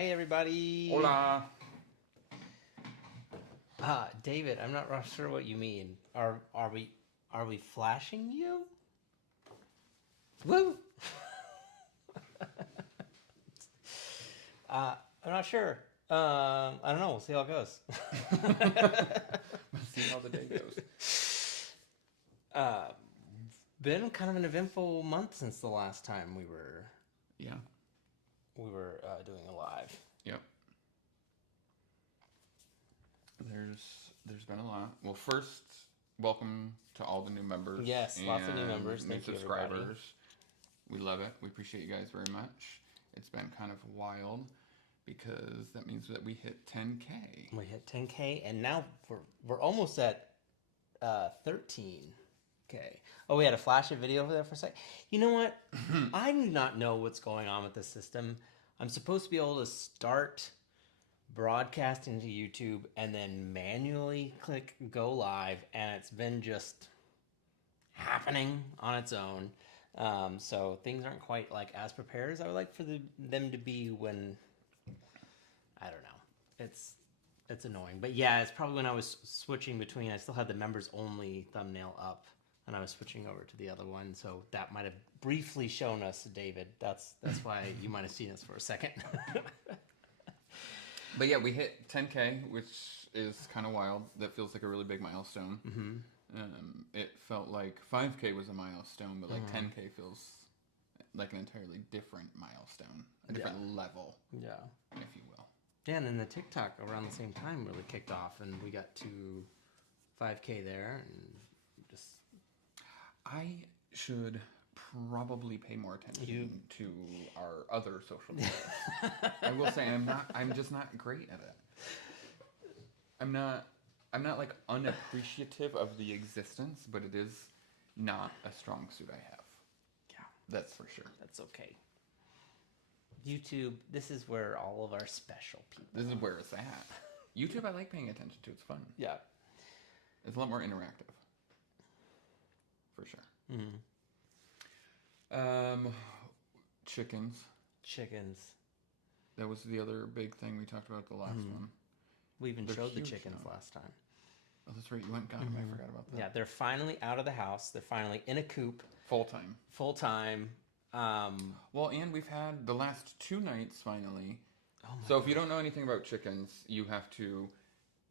Hey everybody. Hola. David, I'm not sure what you mean. Are we flashing you? Woo. I'm not sure. I don't know. We'll see how it goes. We'll see how the day goes. Been kind of an eventful month since the last time we were Yeah. doing a live. Yep. There's been a lot. Well, first, welcome to all the new members. Yes, lots of new members. New Thank you, subscribers. everybody. We love it. We appreciate you guys very much. It's been kind of wild because that means that we hit 10K. We hit 10K, and now we're almost at 13K. Oh, we had a flash of video over there for a sec. You know what? I do not know what's going on with the system. I'm supposed to be able to start broadcasting to YouTube and then manually click go live, and it's been just happening on its own. So things aren't quite like as prepared as I would like for them to be when, I don't know. It's annoying. But yeah, it's probably when I was switching between, I still had the members only thumbnail up and I was switching over to the other one. So that might have briefly shown us David. That's why you might have seen us for a second. But yeah, we hit 10K, which is kind of wild. That feels like a really big milestone. Mm-hmm. It felt like 5K was a milestone, but like 10K feels like an entirely different milestone, a different level, Yeah. if you will. Yeah, and then the TikTok around the same time really kicked off, and we got to 5K there, and just... I should probably pay more attention to our other social media. I will say I'm just not great at it. I'm not like unappreciative of the existence, but it is not a strong suit I have. Yeah. That's for sure. That's okay. YouTube, this is where all of our special people... This is where it's at. YouTube I like paying attention to. It's fun. Yeah. It's a lot more interactive. For sure. Mm-hmm. Chickens. Chickens. That was the other big thing we talked about the last one. We even They're showed the huge chickens now. last time. Oh, that's right. You went and got them. I forgot about that. Yeah, they're finally out of the house. They're finally in a coop. Full time. Full time. Well, and we've had the last 2 nights finally. Oh my So if you don't know anything about chickens, you have to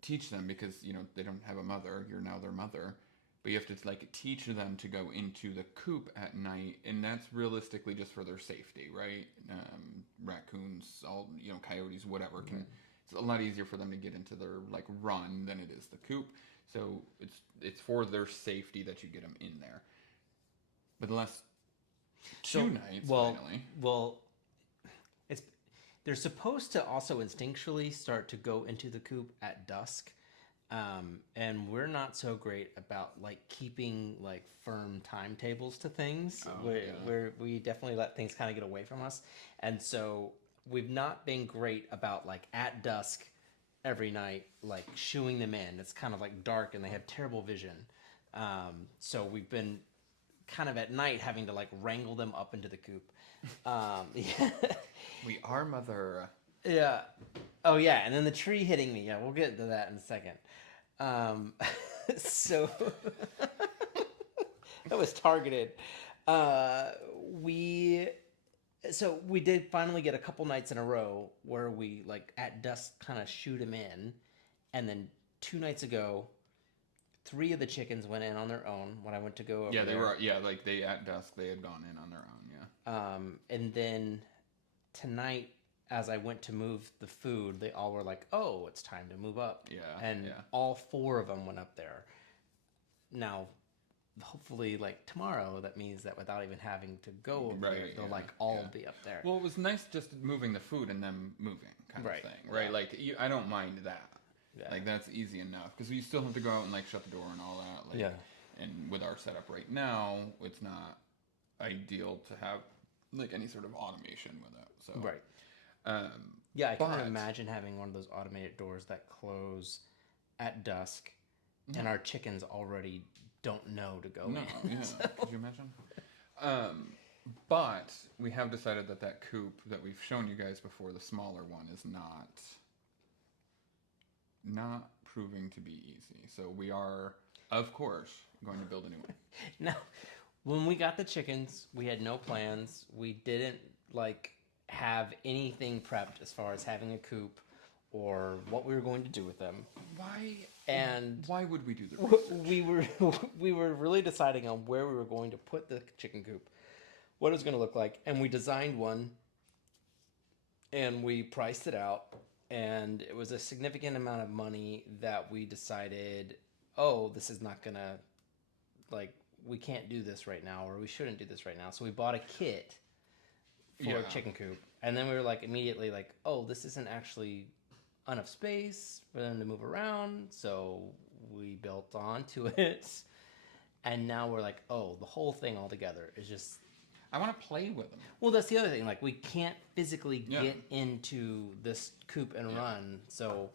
teach them because, they don't have a mother. You're now their mother. But you have to, teach them to go into the coop at night. And that's realistically just for their safety, right? Raccoons, coyotes, whatever. It's a lot easier for them to get into their, run than it is the coop. So it's for their safety that you get them in there. But the last 2 nights, finally. Well, they're supposed to also instinctually start to go into the coop at dusk. And we're not so great about keeping firm timetables to things. We definitely let things kind of get away from us, and so we've not been great about at dusk every night shooing them in. It's kind of dark and they have terrible vision. So we've been kind of at night having to wrangle them up into the coop. Yeah. We are mother. Yeah. Oh yeah, and then the tree hitting me. Yeah, we'll get to that in a second. So that was targeted. We did finally get a couple nights in a row where we at dusk kind of shoot them in, and then 2 nights ago, 3 of the chickens went in on their own when I went to go over Yeah, they there. were. Yeah, they at dusk they had gone in on their own. Yeah. And then tonight, as I went to move the food, they all were like, "Oh, it's time to move up." Yeah, and yeah. all 4 of them went up there. Now, hopefully, tomorrow, that means that without even having to go over there, they'll all be up there. Well, it was nice just moving the food and them moving kind of thing, right? Yeah. I don't mind that. Yeah. That's easy enough because you still have to go out and shut the door and all that. Yeah. And with our setup right now, it's not ideal to have any sort of automation with it. So Right. Yeah, I but- can't imagine having one of those automated doors that close at dusk, and our chickens already don't know to go No, in. yeah. So- Could you imagine? But we have decided that coop that we've shown you guys before, the smaller one, is not proving to be easy. So we are, of course, going to build a new one. Now, when we got the chickens, we had no plans. We didn't have anything prepped as far as having a coop or what we were going to do with them. Why would we do the research? We were really deciding on where we were going to put the chicken coop, what it was going to look like, and we designed one, and we priced it out, and it was a significant amount of money that we decided, oh, this is not going to, we can't do this right now, or we shouldn't do this right now. So we bought a kit for a chicken coop, and then we were immediately oh, this isn't actually enough space for them to move around, so we built onto it, and now we're oh, the whole thing altogether is just... I want to play with them. Well, that's the other thing. We can't physically get into this coop and run, so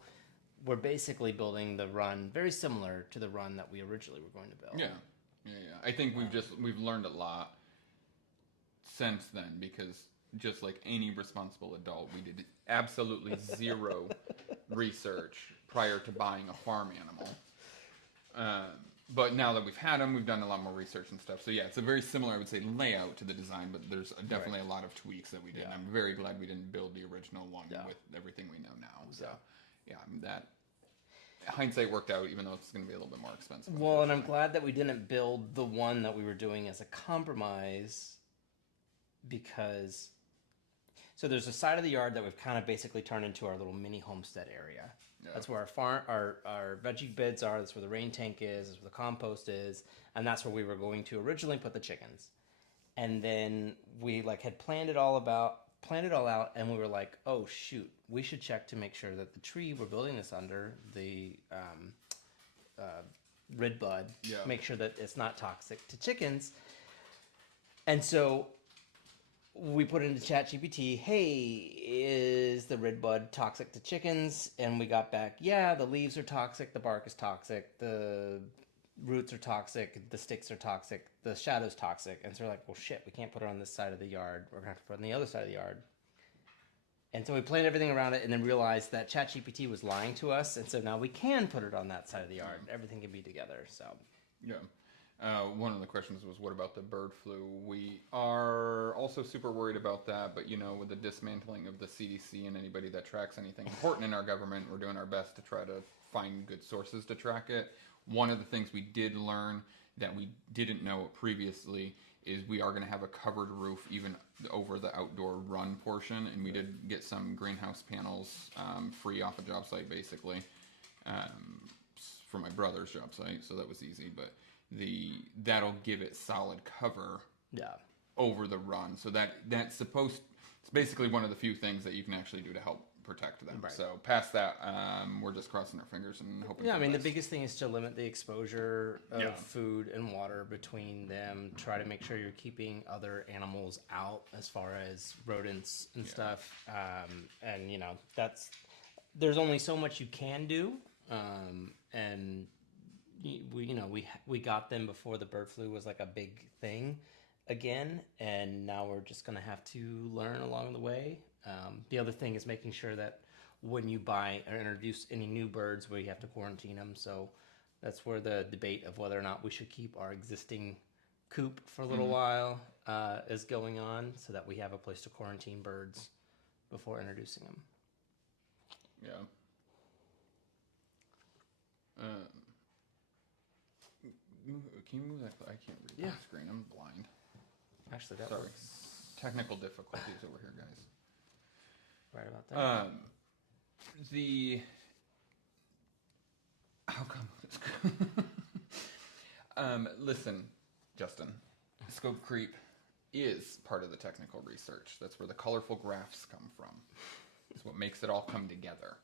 we're basically building the run very similar to the run that we originally were going to build. Yeah. I think we've learned a lot since then, because just like any responsible adult, we did absolutely zero research prior to buying a farm animal. But now that we've had them, we've done a lot more research and stuff. So yeah, it's a very similar, I would say, layout to the design, but there's definitely a lot of tweaks that we did. Yeah. I'm very glad we didn't build the original one with everything we know now. So yeah, that hindsight worked out, even though it's going to be a little bit more expensive. Well, and I'm glad that we didn't build the one that we were doing as a compromise, because so there's a side of the yard that we've kind of basically turned into our little mini homestead area. Yeah. That's where our veggie beds are. That's where the rain tank is. That's where the compost is, and that's where we were going to originally put the chickens. And then we had planned it all out, and we were like, oh shoot, we should check to make sure that the tree we're building this under, the red bud, make sure that it's not toxic to chickens. And so we put into ChatGPT, hey, is the red bud toxic to chickens? And we got back, yeah, the leaves are toxic, the bark is toxic, the roots are toxic, the sticks are toxic, the shadow's toxic. And so we're like, well, shit, we can't put it on this side of the yard. We're going to have to put it on the other side of the yard. And so we planned everything around it, and then realized that ChatGPT was lying to us. And so now we can put it on that side of the yard. Everything can be together. So yeah. One of the questions was, what about the bird flu? We are also super worried about that, but with the dismantling of the CDC and anybody that tracks anything important in our government, we're doing our best to try to find good sources to track it. One of the things we did learn that we didn't know previously is we are going to have a covered roof even over the outdoor run portion, and we did get some greenhouse panels free off a job site, basically, for my brother's job site, so that was easy, but that'll give it solid cover over the run. So it's basically one of the few things that you can actually do to help protect them. Right. So past that, we're just crossing our fingers and hoping. Yeah, the biggest thing is to limit the exposure of food and water between them. Try to make sure you're keeping other animals out, as far as rodents and stuff. And there's only so much you can do. And we got them before the bird flu was a big thing again, and now we're just going to have to learn along the way. The other thing is making sure that when you buy or introduce any new birds, we have to quarantine them. So that's where the debate of whether or not we should keep our existing coop for a little while is going on, so that we have a place to quarantine birds before introducing them. Yeah. Can you move that? I can't read the screen. I'm blind. Actually, that works. Technical difficulties over here, guys. Right about that. How come this? Listen, Justin. Scope creep is part of the technical research. That's where the colorful graphs come from. It's what makes it all come together.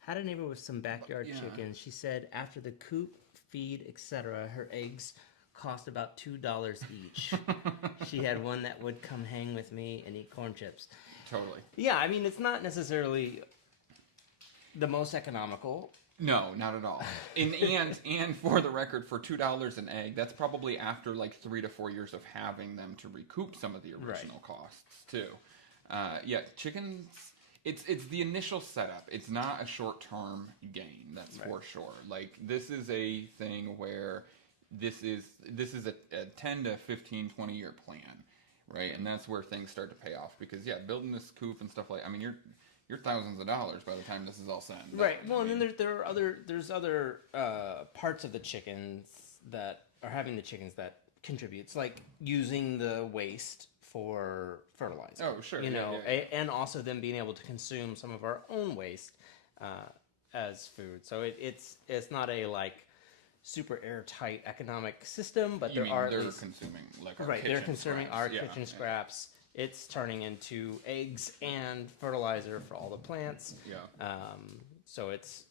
Had a neighbor with some backyard chickens. She said after the coop, feed, etc., her eggs cost about $2 each. She had one that would come hang with me and eat corn chips. Totally. Yeah, it's not necessarily the most economical, No, not at all. And for the record, for $2 an egg, that's probably after like 3 to 4 years of having them to recoup some of the original costs too. Yeah, chickens. It's the initial setup. It's not a short term gain. That's for sure. Like this is a thing where this is a 10 to 15, 20 year plan, right? And that's where things start to pay off because building this coop and stuff like I mean you're thousands of dollars by the time this is all said and done. Right. Well, and then there's other parts of the chickens that are having the chickens that contributes, like using the waste for fertilizer. Oh, sure. And also them being able to consume some of our own waste as food. So it's not a like super airtight economic system, but they're least, consuming like our right. They're consuming scraps. our kitchen scraps. It's turning into eggs and fertilizer for all the plants. Yeah. So it's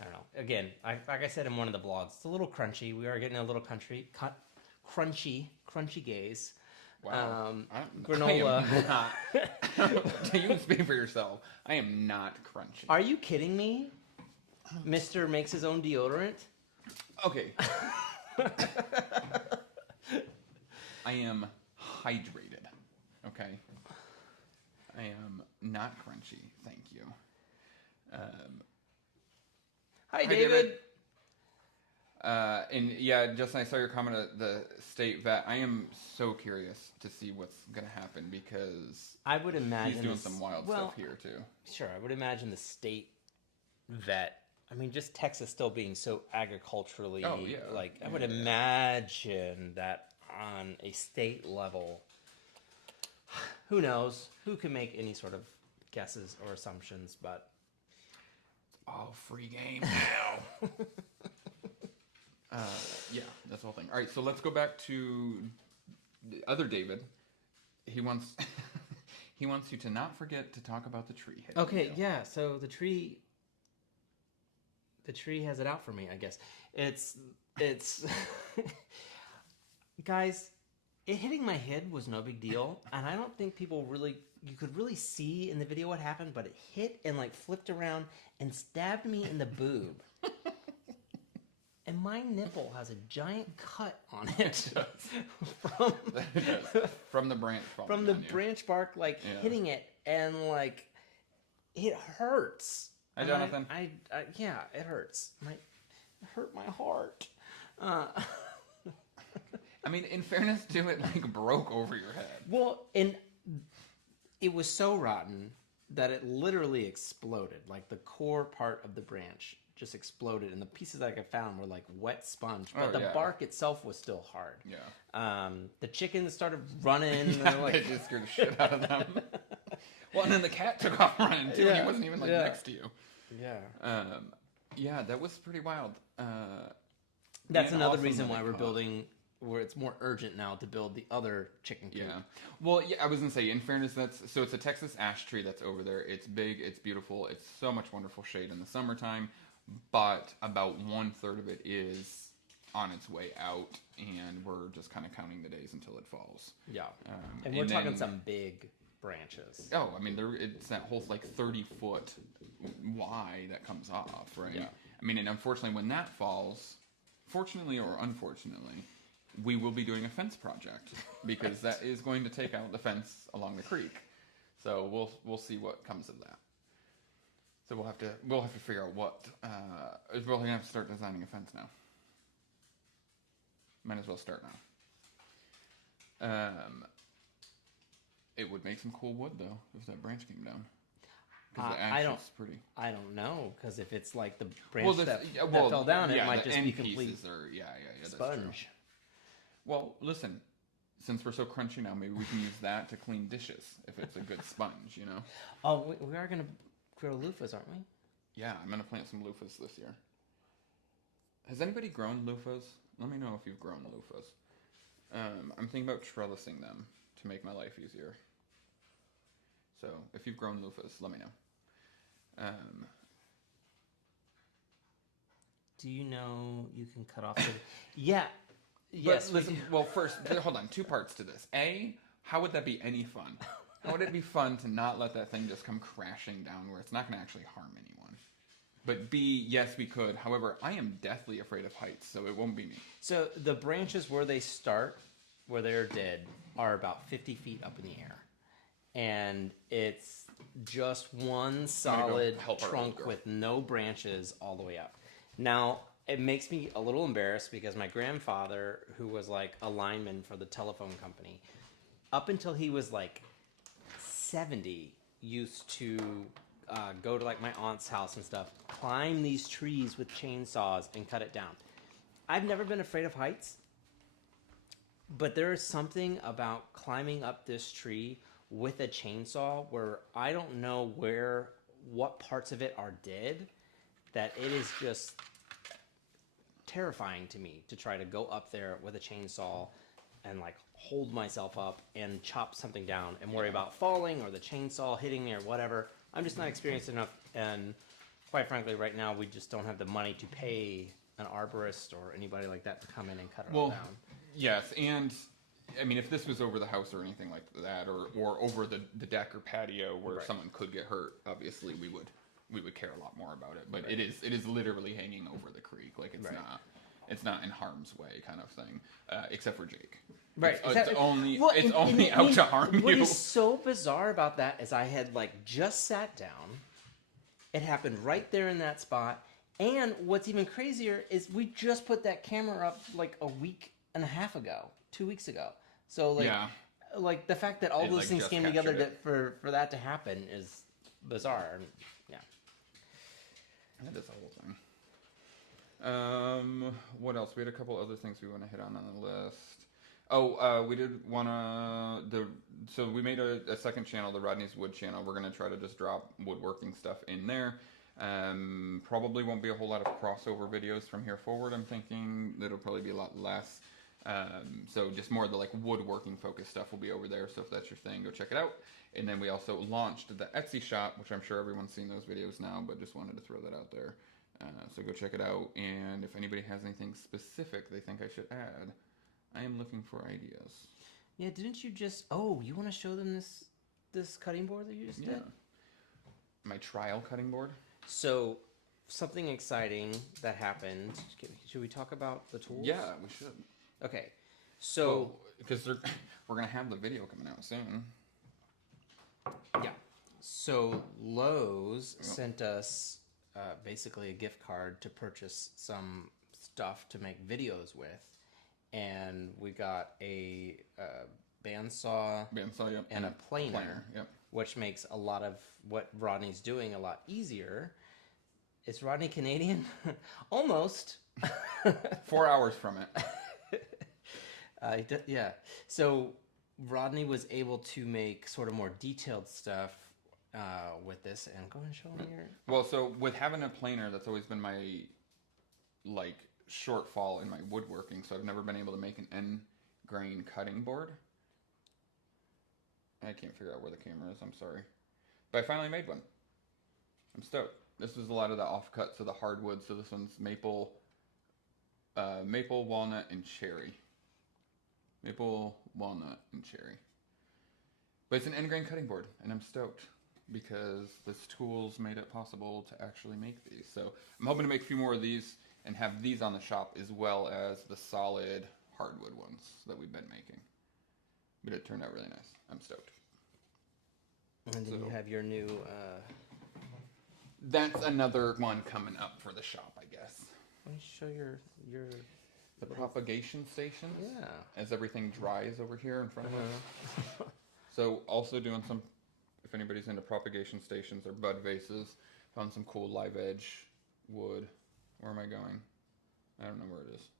I don't know. Again, like I said in one of the blogs, it's a little crunchy. We are getting a little crunchy gaze. Wow. Granola. You can speak for yourself. I am not crunchy. Are you kidding me? Mr. makes his own deodorant? Okay. I am hydrated. Okay. I am not crunchy. Thank you. Hi, David. And yeah, Justin, I saw your comment at the state vet. I am so curious to see what's going to happen because I would imagine he's doing some wild stuff here too. Sure, I would imagine the state vet. I mean, just Texas still being so agriculturally, I would imagine that on a state level, who knows? Who can make any sort of guesses or assumptions? But it's all free game now. Yeah, that's the whole thing. All right, so let's go back to the other David. He wants he wants you to not forget to talk about the tree. Okay, yeah. So the tree has it out for me, I guess. It's guys, it hitting my head was no big deal, and I don't think you could really see in the video what happened, but it hit and like flipped around and stabbed me in the boob. And my nipple has a giant cut on it from the branch from the branch bark, hitting it, and like it hurts. Hi, Jonathan. Yeah, it hurts. It hurt my heart. I mean, in fairness to it, like broke over your head. Well, and it was so rotten that it literally exploded. Like the core part of the branch just exploded, and the pieces that I found were like wet sponge, but the bark itself was still hard. Yeah. The chickens started running. Yeah, and they just scared the shit out of them. Well, and then the cat took off running too, and he wasn't even next to you. Yeah. Yeah, that was pretty wild. That's another reason why we're building, where it's more urgent now to build the other chicken coop. Yeah. Well, yeah, I was going to say, in fairness, it's a Texas ash tree that's over there. It's big, it's beautiful, it's so much wonderful shade in the summertime, but about 1/3 of it is on its way out, and we're just kind of counting the days until it falls. Yeah. And we're talking some big branches. Oh, I mean, it's that whole 30-foot Y that comes off, right? Yeah. I mean, and unfortunately, when that falls, fortunately or unfortunately, we will be doing a fence project because that is going to take out the fence along the creek. So we'll see what comes of that. So we'll have to figure out what we're gonna have to start designing a fence now. Might as well start now. It would make some cool wood though if that branch came down. Because the ash is pretty. I don't know, because if it's like the branch that fell down, it might just be complete sponge. Well, listen, since we're so crunchy now, maybe we can use that to clean dishes if it's a good sponge, you know? Oh, we are going to grow loofahs, aren't we? Yeah, I'm going to plant some loofahs this year. Has anybody grown loofahs? Let me know if you've grown loofahs. I'm thinking about trellising them to make my life easier. So, if you've grown loofahs, let me know. Do you know you can cut off the... Yeah. Yes. Listen, well, first, hold on. 2 parts to this. A, how would that be any fun? How would it be fun to not let that thing just come crashing down where it's not going to actually harm anyone? But B, yes, we could. However, I am deathly afraid of heights, so it won't be me. So the branches where they start, where they're dead, are about 50 feet up in the air. And it's just one solid trunk with no branches all the way up. Now, it makes me a little embarrassed because my grandfather, who was like a lineman for the telephone company, up until he was like 70, used to go to like my aunt's house and stuff, climb these trees with chainsaws and cut it down. I've never been afraid of heights, but there is something about climbing up this tree with a chainsaw where I don't know what parts of it are dead, that it is just terrifying to me to try to go up there with a chainsaw and like hold myself up and chop something down and worry about falling or the chainsaw hitting me or whatever. I'm just not experienced enough, and quite frankly, right now we just don't have the money to pay an arborist or anybody like that to come in and cut it all down. Yes, and I mean, if this was over the house or anything like that, or over the deck or patio where someone could get hurt, obviously we would care a lot more about it. But it is literally hanging over the creek, like it's not in harm's way kind of thing, except for Jake. Right. It's only out to harm you. What is so bizarre about that is I had like just sat down. It happened right there in that spot. And what's even crazier is we just put that camera up like a week and a half ago, 2 weeks ago. So like the fact that all those things came together for that to happen is bizarre. Yeah. That is the whole thing. What else? We had a couple other things we want to hit on the list. We did want to so we made a second channel, the Rodney's Wood channel. We're going to try to just drop woodworking stuff in there. Probably won't be a whole lot of crossover videos from here forward. I'm thinking it'll probably be a lot less. So just more of the like woodworking focused stuff will be over there. So if that's your thing, go check it out. And then we also launched the Etsy shop, which I'm sure everyone's seen those videos now, but just wanted to throw that out there. So go check it out. And if anybody has anything specific they think I should add, I am looking for ideas. Yeah, didn't you just... Oh, you want to show them this cutting board that you just did? My trial cutting board? So, something exciting that happened. Should we talk about the tools? Yeah, we should. Okay, so... Because we're going to have the video coming out soon. Yeah. So, Lowe's sent us basically a gift card to purchase some stuff to make videos with. And we got a bandsaw and a planer, which makes a lot of what Rodney's doing a lot easier. Is Rodney Canadian? Almost. 4 hours from it. Yeah. So Rodney was able to make sort of more detailed stuff with this. And go ahead and show him here. Well, so with having a planer, that's always been my, like... shortfall in my woodworking, so I've never been able to make an end grain cutting board. I can't figure out where the camera is, I'm sorry. But I finally made one. I'm stoked. This is a lot of the offcuts of the hardwood, so this one's maple, walnut, and cherry. Maple, walnut, and cherry. But it's an end grain cutting board, and I'm stoked because this tool's made it possible to actually make these. So I'm hoping to make a few more of these and have these on the shop as well as the solid hardwood ones that we've been making. But it turned out really nice. I'm stoked. And then you have your new... That's another one coming up for the shop, I guess. Why don't you show your... The propagation stations? Yeah. As everything dries over here in front of us. So also doing some... If anybody's into propagation stations or bud vases, found some cool live edge wood. Where am I going? I don't know where it is.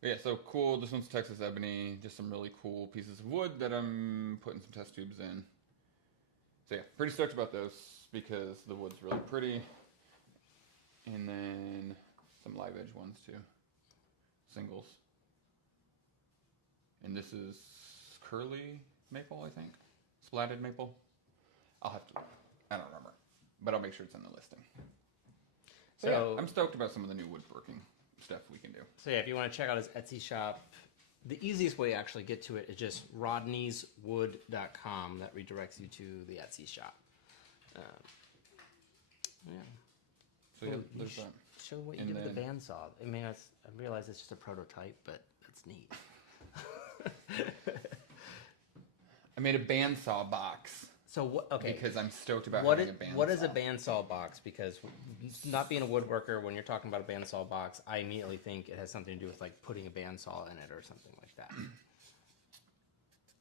But yeah, so cool. This one's Texas ebony. Just some really cool pieces of wood that I'm putting some test tubes in. So yeah, pretty stoked about those because the wood's really pretty. And then some live edge ones too. Singles. And this is curly maple, I think. Splatted maple. I'll have to look. I don't remember. But I'll make sure it's in the listing. So yeah, I'm stoked about some of the new woodworking stuff we can do. So yeah, if you want to check out his Etsy shop, the easiest way to actually get to it is just rodneyswood.com. That redirects you to the Etsy shop. Yeah. So yeah, Well, you there's that. show what you And did with the then- bandsaw. I mean, I realize it's just a prototype, but that's neat. I made a bandsaw box So what? Okay. because I'm stoked about What having is, a bandsaw. what is a bandsaw box? Because not being a woodworker, when you're talking about a bandsaw box, I immediately think it has something to do with like putting a bandsaw in it or something like that.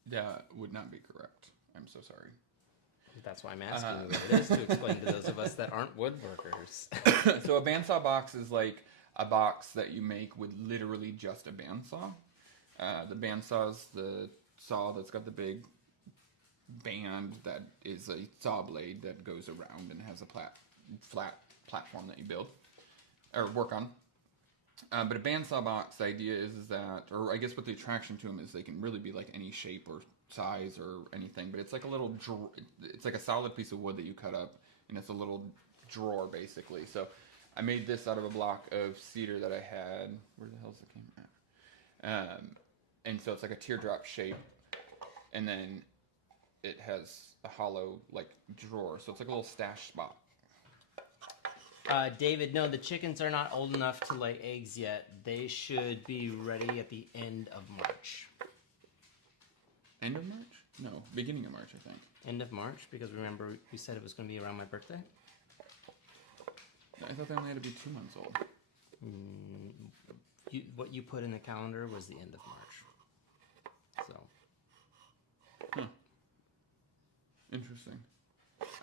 That would not be correct. I'm so sorry. That's why I'm asking you what it is to explain to those of us that aren't woodworkers. So a bandsaw box is like a box that you make with literally just a bandsaw. The bandsaw is the saw that's got the big band that is a saw blade that goes around and has a flat platform that you build or work on. But a bandsaw box, the idea is that, or I guess what the attraction to them is, they can really be like any shape or size or anything. But it's like a little, it's like a solid piece of wood that you cut up, and it's a little drawer basically. So I made this out of a block of cedar that I had. Where the hell's it came at? And so it's like a teardrop shape, and then it has a hollow like drawer. So it's like a little stash spot. David, no, the chickens are not old enough to lay eggs yet. They should be ready at the end of March. End of March? No, beginning of March, I think. End of March, because remember we said it was going to be around my birthday? I thought they only had to be 2 months old. What you put in the calendar was the end of March. So. Interesting.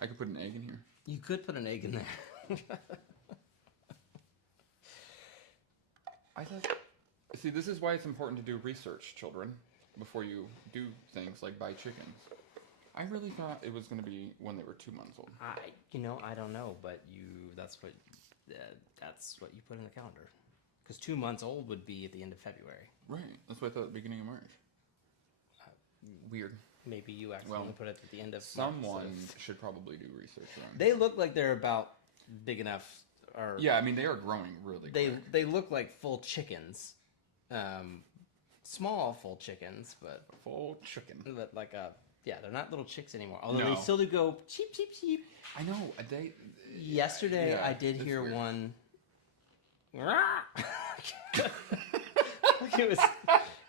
I could put an egg in here. You could put an egg in there. I thought. See, this is why it's important to do research, children, before you do things like buy chickens. I really thought it was going to be when they were 2 months old. I don't know, but that's what you put in the calendar. Because 2 months old would be at the end of February. Right. That's what I thought at the beginning of March. Weird. Maybe you accidentally put it at the end of Someone March, so. should probably do research around. They look like they're about big enough. Or Yeah, I mean, they are growing really quick. they look like full chickens. Small full chickens, but Full chicken. like they're not little chicks anymore. Although No. they still do go cheep cheep cheep. I know. They. Yesterday Yeah, I did it's hear weird. one. Like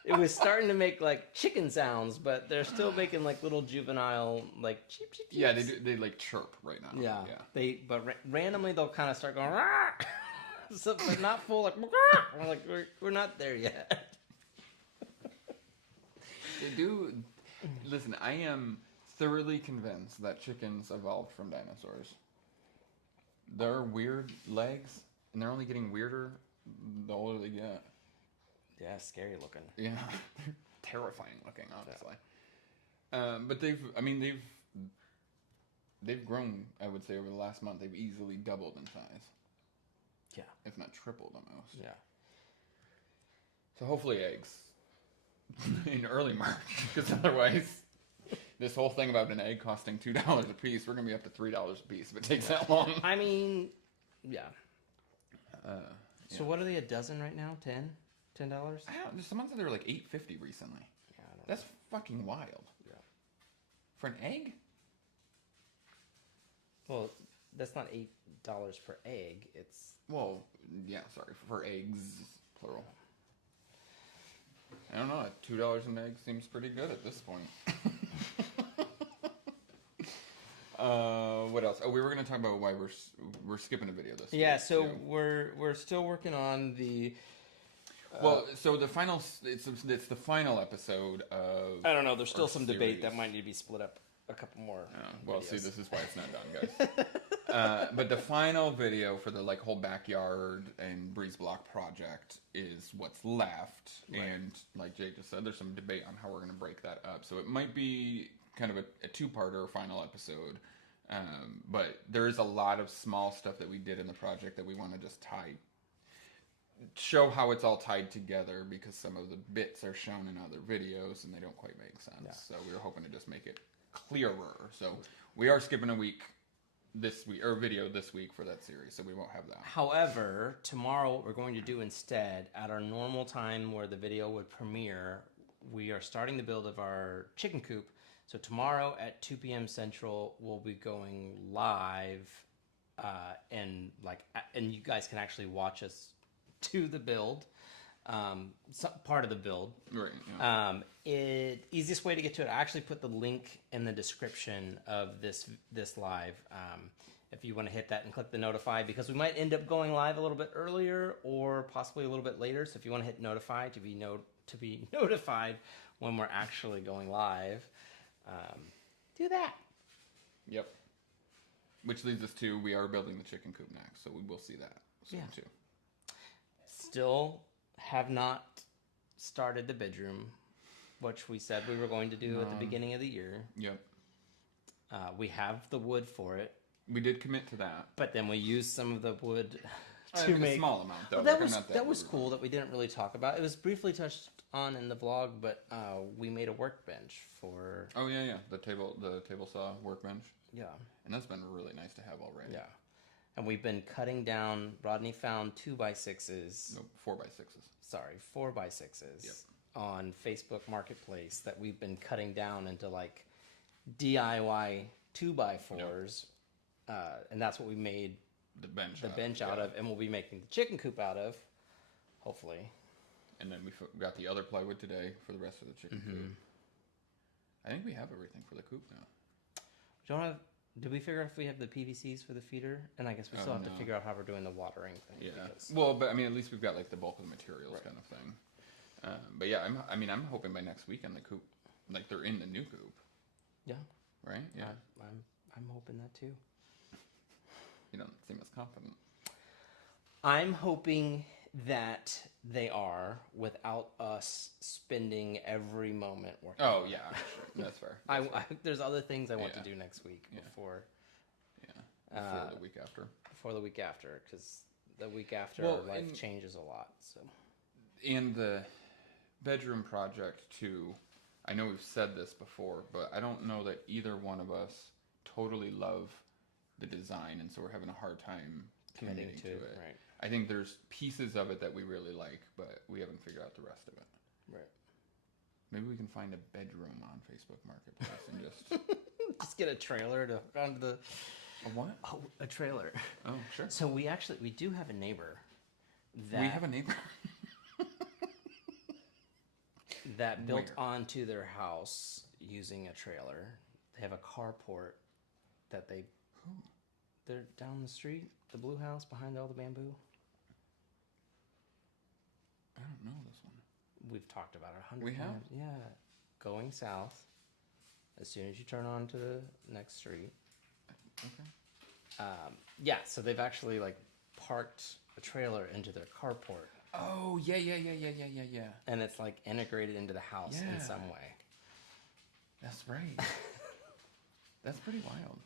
it was starting to make like chicken sounds, but they're still making like little juvenile like cheep cheep. Yeah, they cheeps. do. They like chirp right now. Yeah, Yeah. but randomly they'll kind of start going. So they're not full like. We're like we're not there yet. They do. Listen, I am thoroughly convinced that chickens evolved from dinosaurs. They're weird legs, and they're only getting weirder the older they get. Yeah, scary looking. Yeah, terrifying looking, honestly. But they've grown. I would say over the last month, they've easily doubled in size. Yeah, If not tripled almost. yeah. So hopefully eggs in early March, because otherwise, this whole thing about an egg costing $2 a piece, we're gonna be up to $3 a piece if it takes that long. I mean, yeah. Yeah. So what are they a dozen right now? $10? I don't. Someone said they were like $8.50 recently. Yeah, I don't That's fucking wild. Yeah. For an egg? Well, that's not $8 per egg. It's Well, yeah. Sorry, for eggs, plural. I don't know. $2 an egg seems pretty good at this point. What else? Oh, we were going to talk about why we're skipping a video this week. so too. we're still working on the. Well, so the final it's the final episode of. I don't know. There's still our some debate that series. might need to be split up a couple more. Well, see, videos. this is why it's not done, guys. But the final video for the whole backyard and breeze block project is what's left, Right. and like Jay just said, there's some debate on how we're going to break that up. So it might be kind of a two-parter final episode, but there is a lot of small stuff that we did in the project that we want to just show how it's all tied together, because some of the bits are shown in other videos and they don't quite make sense. Yeah. So we were hoping to just make it clearer. So we are skipping a week this week, or video this week for that series, so we won't have that. However, tomorrow what we're going to do instead, at our normal time where the video would premiere, we are starting the build of our chicken coop. So tomorrow at 2 p.m. Central, we'll be going live and you guys can actually watch us do the build, part of the build. Right. Yeah. Easiest way to get to it, I actually put the link in the description of this live. If you want to hit that and click the notify, because we might end up going live a little bit earlier or possibly a little bit later. So if you want to hit notify to be notified when we're actually going live, do that. Yep. Which leads us to, we are building the chicken coop next, so we will see that soon too. Still have not started the bedroom, which we said we were going to do at the beginning of the year. Yep. We have the wood for it. We did commit to that. But then we used some of the wood to make a small amount, though. Well, that was cool that we didn't really talk about. It was briefly touched on in the vlog, but we made a workbench for. Oh yeah, the table saw workbench. Yeah, and that's been really nice to have already. Yeah, and we've been cutting down. Rodney found 2x6s. No, 4x6s. Sorry, 4x6s. Yep. On Facebook Marketplace that we've been cutting down into like DIY 2x4s. And that's what we made the bench out of, and we'll be making the chicken coop out of, hopefully. And then we got the other plywood today for the rest of the chicken coop. I think we have everything for the coop now. Did we figure out if we have the PVCs for the feeder? And I guess we still have to figure out how we're doing the watering thing. Yeah. Well, but I mean, at least we've got like the bulk of the materials kind of thing. But yeah, I'm hoping by next weekend the coop, like they're in the new coop. Yeah. Right. Yeah. I'm hoping that too. You don't seem as confident. I'm hoping that they are without us spending every moment working. Oh yeah, sure. That's fair. There's other things I want to do next week before. Yeah. Before the week after. Before the week after, because the week after life changes a lot. So. And the bedroom project too. I know we've said this before, but I don't know that either one of us totally love the design, and so we're having a hard time committing to it. Right. I think there's pieces of it that we really like, but we haven't figured out the rest of it. Right. Maybe we can find a bedroom on Facebook Marketplace and just get a trailer to onto the. A what? Oh, a trailer. Oh, sure. So we do have a neighbor. We have a neighbor that built onto their house using a trailer. They have a carport that they. They're down the street, the blue house behind all the bamboo. I don't know this one. We've talked about it 100 We have? times. Yeah. Going south, as soon as you turn onto the next street. Okay. Yeah, so they've actually like parked a trailer into their carport. Oh, yeah. And it's like integrated into the house in some way. That's right. That's pretty wild.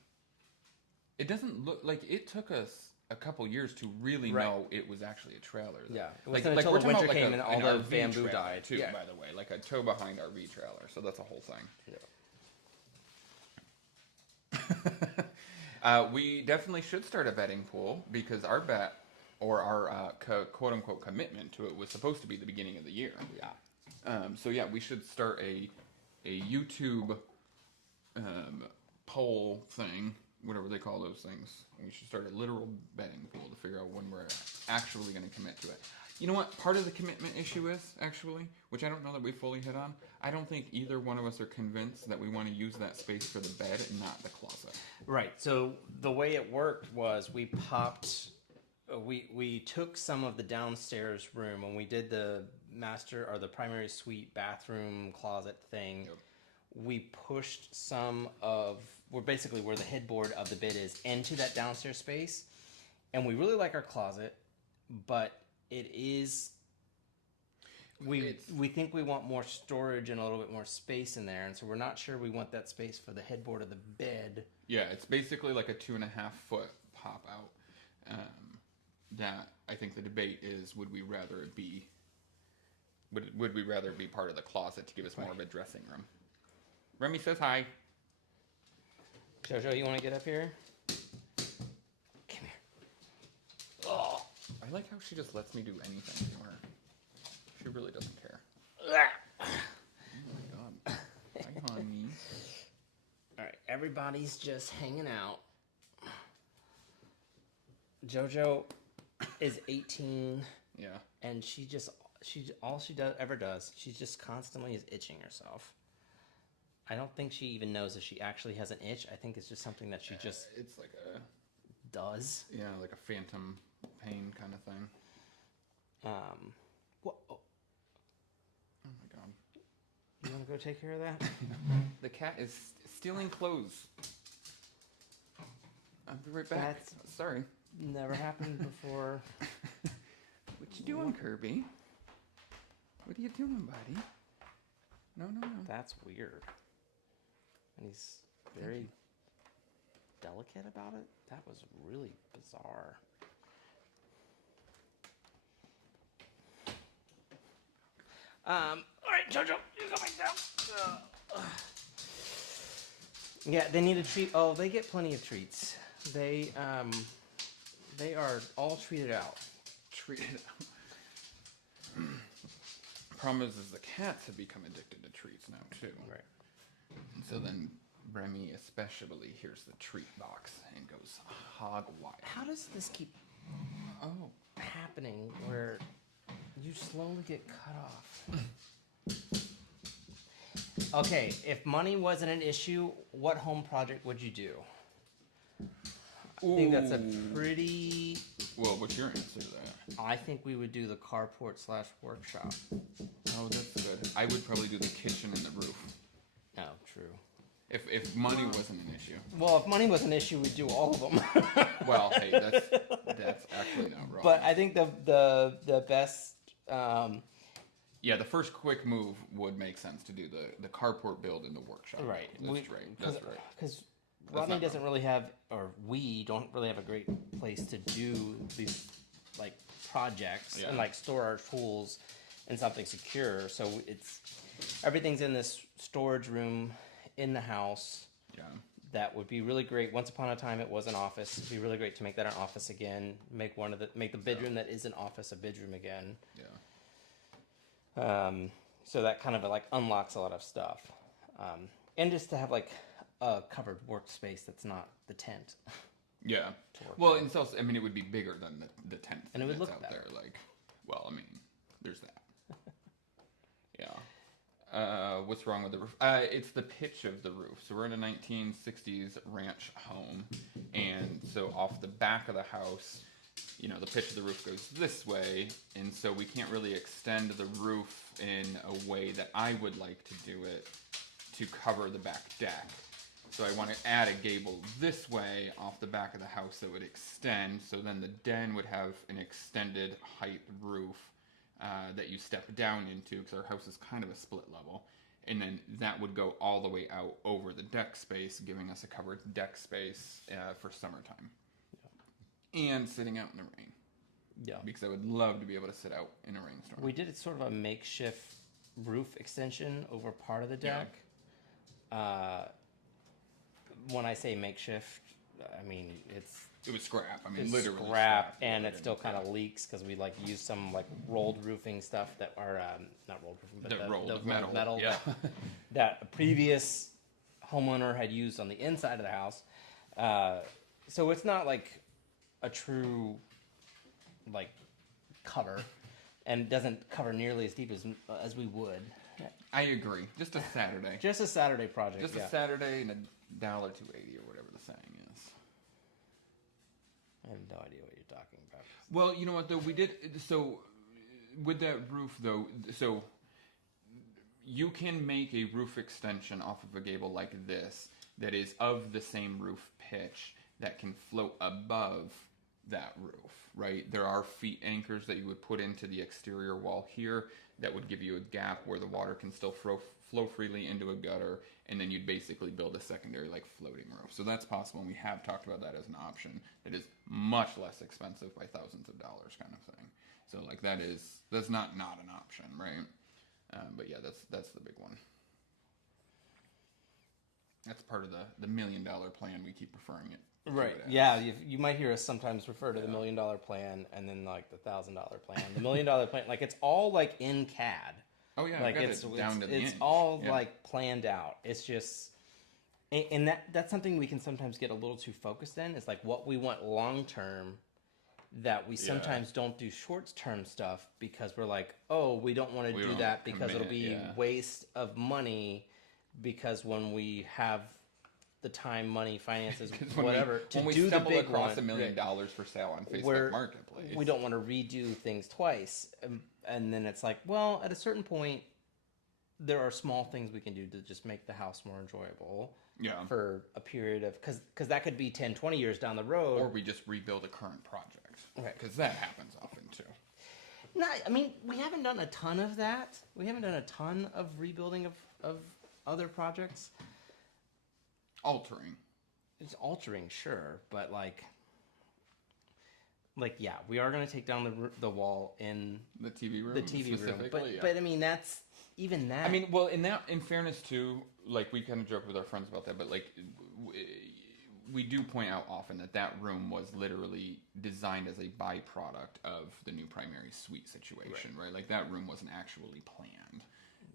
It doesn't look like it took us a couple years to really know it was actually a trailer. Though. Yeah, it like wasn't until the winter came an and all the RV bamboo trailer died. Too, by the way, like a tow behind RV trailer. So that's a whole thing. Yeah. We definitely should start a betting pool because our bet or our quote unquote commitment to it was supposed to be the beginning of the year. Yeah. So yeah, we should start a YouTube poll thing. Whatever they call those things. We should start a literal betting pool to figure out when we're actually going to commit to it. You know what? Part of the commitment issue is, actually, which I don't know that we fully hit on, I don't think either one of us are convinced that we want to use that space for the bed and not the closet. Right. So the way it worked was we took some of the downstairs room when we did the master or the primary suite bathroom closet thing. Yep. We pushed some of where the headboard of the bed is into that downstairs space, and we really like our closet, but it is we think we want more storage and a little bit more space in there, and so we're not sure we want that space for the headboard of the bed. Yeah, it's basically like a 2.5 foot pop out. That I think the debate is: would we rather it be part of the closet to give us more of a dressing room? Remy says hi. Jojo, you want to get up here? Come here. Oh, I like how she just lets me do anything to her. She really doesn't care. Oh my god. Hi, honey. All right, everybody's just hanging out. JoJo is 18, Yeah. and she all she ever does, she just constantly is itching herself. I don't think she even knows if she actually has an itch. I think it's just something that she just It's like a does. yeah, like a phantom pain kind of thing. What? Oh, Oh my god. you want to go take care of that? The cat is stealing clothes. I'll be right back. That's Sorry. never happened before. What you doing, Kirby? What are you doing, buddy? No. That's weird. And he's very delicate about it. That was really bizarre. All right, JoJo, you go back down. Yeah, they need a treat. Oh, they get plenty of treats. They are all treated out. Treated out. Problem is the cats have become addicted to treats now too. Right. And so then Remy especially hears the treat box and goes hog wild. How does this keep happening where you slowly get cut off? Okay, if money wasn't an issue, what home project would you do? I think that's a pretty... Well, what's your answer to that? I think we would do the carport/workshop. Oh, that's good. I would probably do the kitchen and the roof. Oh, true. If money wasn't an issue. Well, if money was an issue, we'd do all of them. Well, hey, that's actually not wrong. But I think the best... yeah, the first quick move would make sense to do the carport build in the workshop. Right. That's right. Because Rodney doesn't really have, or we don't really have a great place to do these like projects and like store our tools in something secure. So everything's in this storage room in the house. Yeah. That would be really great. Once upon a time, it was an office. It'd be really great to make that an office again. Make the bedroom that is an office a bedroom again. Yeah. So that kind of like unlocks a lot of stuff, and just to have like a covered workspace that's not the tent. Yeah. Well, and so I mean, it would be bigger than the tent, and it would look out better. There. Like, well, I mean, there's that. Yeah. What's wrong with the roof? It's the pitch of the roof. So we're in a 1960s ranch home, and so off the back of the house, you know, the pitch of the roof goes this way, and so we can't really extend the roof in a way that I would like to do it to cover the back deck. So I want to add a gable this way off the back of the house that would extend, so then the den would have an extended height roof that you step down into, because our house is kind of a split level, and then that would go all the way out over the deck space, giving us a covered deck space for summertime. And sitting out in the rain. Yeah. Because I would love to be able to sit out in a rainstorm. We did it sort of a makeshift roof extension over part of the deck. Yeah. When I say makeshift, I mean it was scrap. I mean, literally scrap, and it still kind of leaks because we like use some like rolled roofing stuff that are not rolled roofing, but the metal yeah. that a previous homeowner had used on the inside of the house. So it's not like a true like cover, and doesn't cover nearly as deep as we would. I agree. Just a Saturday. Just a Saturday project. Just a Saturday and $1.280 or whatever the saying is. I have no idea what you're talking about. Well, you know what though, we did so with that roof though. So you can make a roof extension off of a gable like this that is of the same roof pitch that can float above that roof, right? There are feet anchors that you would put into the exterior wall here that would give you a gap where the water can still flow freely into a gutter, and then you'd basically build a secondary like floating roof. So that's possible, and we have talked about that as an option. It is much less expensive by thousands of dollars kind of thing. So like that's not an option, right? But yeah, that's the big one. That's part of the $1 million plan. We keep referring it. Right. Yeah. You might hear us sometimes refer to the $1 million plan, and then like the $1,000 plan. The $1 million plan, like it's all like in CAD. Oh yeah. Like it's down to the it's inch. all like planned out. It's just, and that's something we can sometimes get a little too focused in. It's like what we want long term that we sometimes don't do short-term stuff because we're like, oh, we don't want to do that because it'll be waste of money, because when we have the time, money, finances, whatever, to do the big across one, $1 million for sale on Facebook Marketplace, we don't want to redo things twice. And then it's like, well, at a certain point, there are small things we can do to just make the house more enjoyable. Yeah. For a period of, because that could be 10, 20 years down the road. Or we just rebuild a current project. Right. Because that happens often too. No, I mean, we haven't done a ton of that. We haven't done a ton of rebuilding of other projects. Altering. It's altering, sure, but like yeah, we are going to take down the wall in the TV room. The TV room, but yeah. but I mean, that's even that. I mean, well, in fairness too, like we kind of joke with our friends about that, but like we do point out often that room was literally designed as a byproduct of the new primary suite situation, right? Like that room wasn't actually planned.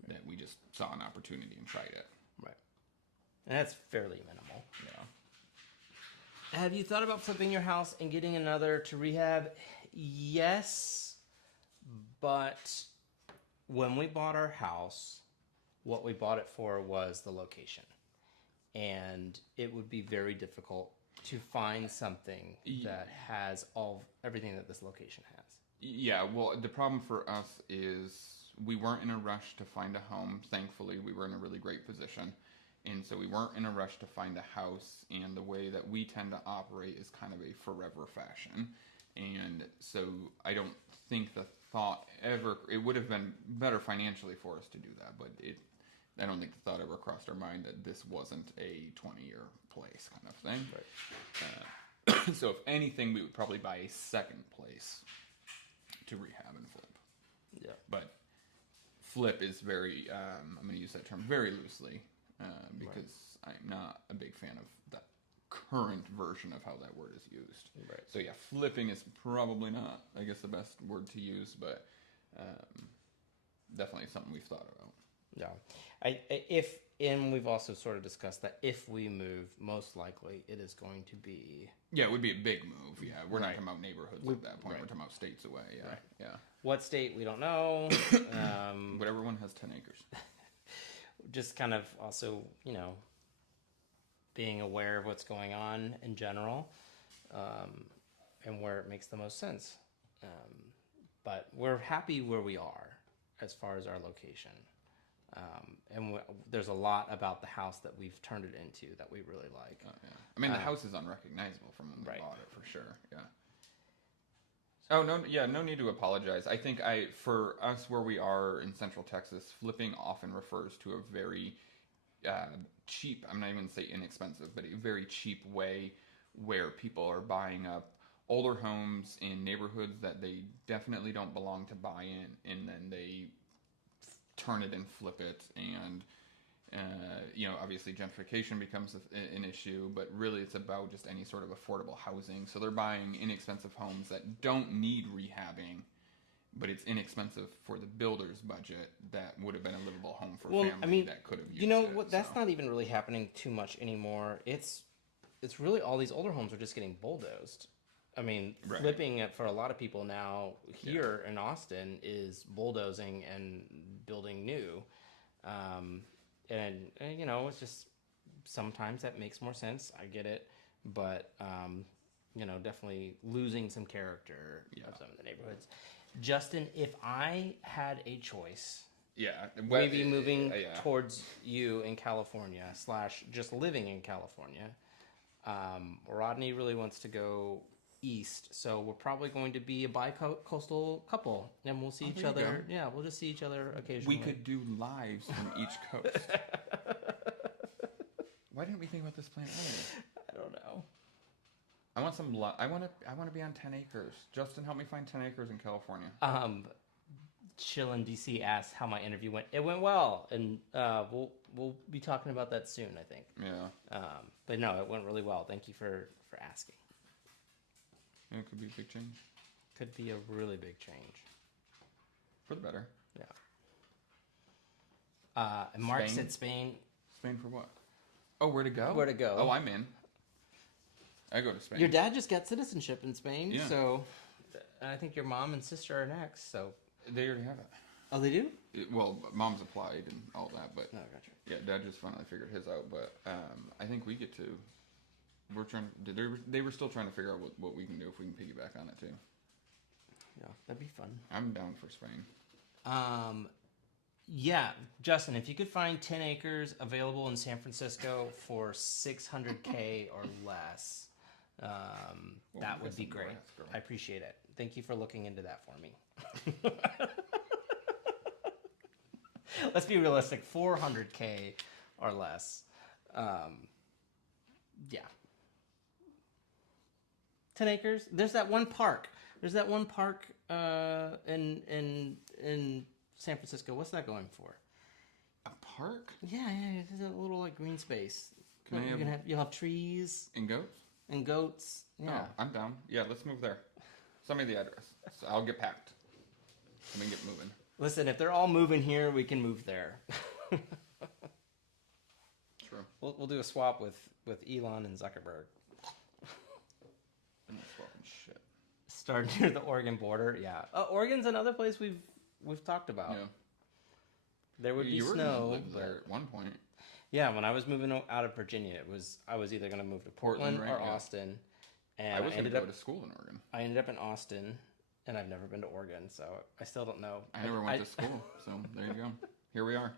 That we just saw an opportunity and tried it. Right. And that's fairly minimal. Yeah. Have you thought about flipping your house and getting another to rehab? Yes, but when we bought our house, what we bought it for was the location. And it would be very difficult to find something that has everything that this location has. Yeah, well, the problem for us is we weren't in a rush to find a home. Thankfully, we were in a really great position. And so we weren't in a rush to find a house. And the way that we tend to operate is kind of a forever fashion. And so I don't think the thought ever, it would have been better financially for us to do that, but I don't think the thought ever crossed our mind that this wasn't a 20-year place kind of thing. Right. So if anything, we would probably buy a second place to rehab and flip. Yeah. But flip is very, I'm going to use that term very loosely because I'm not a big fan of the current version of how that word is used. Right. So yeah, flipping is probably not, I guess, the best word to use, but definitely something we've thought about. Yeah. And we've also sort of discussed that if we move, most likely it is going to be... Yeah, it would be a big move, yeah. We're not talking about neighborhoods at that point. Right. We're talking about states away, yeah. Right. Yeah. What state, we don't know. But everyone has 10 acres. Just kind of also, being aware of what's going on in general, and where it makes the most sense. But we're happy where we are as far as our location. And there's a lot about the house that we've turned it into that we really like. Oh, yeah. I mean, the house is unrecognizable from when we bought it, for sure. Yeah. Oh, no, yeah, no need to apologize. I think for us where we are in Central Texas, flipping often refers to a very cheap, I'm not even going to say inexpensive, but a very cheap way where people are buying up older homes in neighborhoods that they definitely don't belong to buy in, and then they turn it and flip it, and obviously gentrification becomes an issue, but really it's about just any sort of affordable housing. So they're buying inexpensive homes that don't need rehabbing, but it's inexpensive for the builder's budget that would have been a livable home for a family that could have used it. That's not even really happening too much anymore. It's really all these older homes are just getting bulldozed. I mean, flipping it for a lot of people now here in Austin is bulldozing and building new. And it's just sometimes that makes more sense. I get it. But, definitely losing some character of some of the neighborhoods. Justin, if I had a choice, maybe moving towards you in California / just living in California, Rodney really wants to go east, so we're probably going to be a bi-coastal couple, and we'll see each other. Yeah, we'll just see each other occasionally. We could do lives from each coast. Why didn't we think about this plan earlier? I don't know. I want some. I want to be on 10 acres. Justin, help me find 10 acres in California. Chill in DC asked how my interview went. It went well, and we'll be talking about that soon, I think. Yeah. But no, it went really well. Thank you for asking. It could be a big change. Could be a really big change. For the better. Yeah. And Mark said Spain. Spain for what? Oh, where to go? Where to go? Oh, I'm in. I go to Spain. Your dad just got citizenship in Spain, so... I think your mom and sister are next. So. They already have it. Oh, they do? Well, mom's applied and all that, but Oh, gotcha. yeah, dad just finally figured his out. But I think we get to. We're trying. They were still trying to figure out what we can do if we can piggyback on it too. Yeah, that'd be fun. I'm down for Spain. Yeah, Justin, if you could find 10 acres available in San Francisco for $600K or less, that would be great. I appreciate it. Thank you for looking into that for me. Let's be realistic, 400K or less. Yeah. 10 acres. There's that one park. In San Francisco. What's that going for? A park? Yeah. There's a little like green space. You'll have trees and goats. And goats. Yeah. Oh, I'm down. Yeah, let's move there. Send me the address. So I'll get packed. Let me get moving. Listen, if they're all moving here, we can move there. True. We'll do a swap with Elon and Zuckerberg. I'm not swapping shit. Start near the Oregon border. Yeah. Oregon's another place we've talked about. Yeah. There would be you snow. Were lived there at one point. Yeah, when I was moving out of Virginia, I was either going to move to Portland right, or yeah. Austin. And I was going to go to school in Oregon. I ended up in Austin, and I've never been to Oregon, so I still don't know. I never went to school, so there you go. Here we are.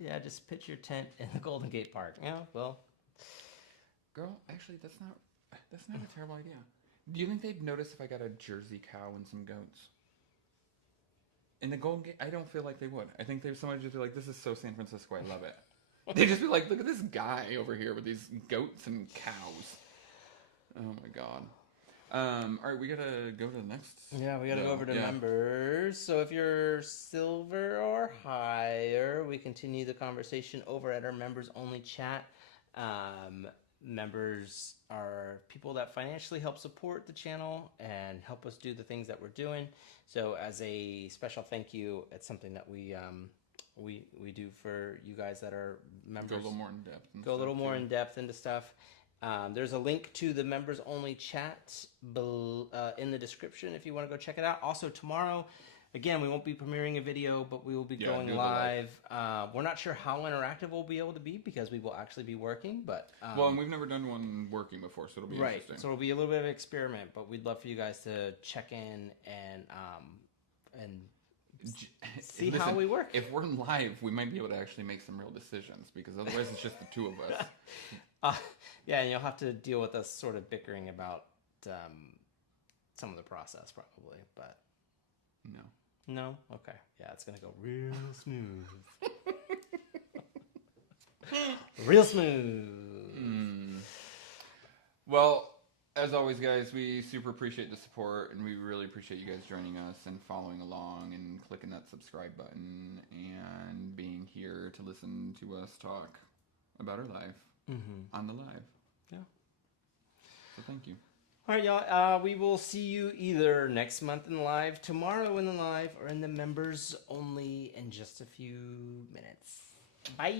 Yeah, just pitch your tent in the Golden Gate Park. Yeah, well. Girl, actually, that's not a terrible idea. Do you think they'd notice if I got a Jersey cow and some goats? In the Golden Gate, I don't feel like they would. I think somebody just be like, "This is so San Francisco, I love it." They'd just be like, "Look at this guy over here with these goats and cows." Oh my god. All right, we gotta go to the next. Yeah, we gotta go over to members. So if you're silver or higher, we continue the conversation over at our members only chat. Members are people that financially help support the channel and help us do the things that we're doing. So as a special thank you, it's something that we do for you guys that are members. Go a little more in depth. Go a little more in depth into stuff. There's a link to the members only chat in the description if you want to go check it out. Also tomorrow, again, we won't be premiering a video, but we will be going live. We're not sure how interactive we'll be able to be because we will actually be working. But well, and we've never done one working before, so it'll be interesting. So it'll be a little bit of an experiment, but we'd love for you guys to check in and see how we work. If we're live, we might be able to actually make some real decisions because otherwise it's just the two of us. Yeah, and you'll have to deal with us sort of bickering about some of the process probably, but no? Okay. Yeah, it's going to go real smooth. Real smooth. Well, as always, guys, we super appreciate the support, and we really appreciate you guys joining us and following along and clicking that subscribe button and being here to listen to us talk about our life on the live. Yeah. So thank you. All right, y'all. We will see you either next month in the live, tomorrow in the live, or in the members only in just a few minutes. Bye.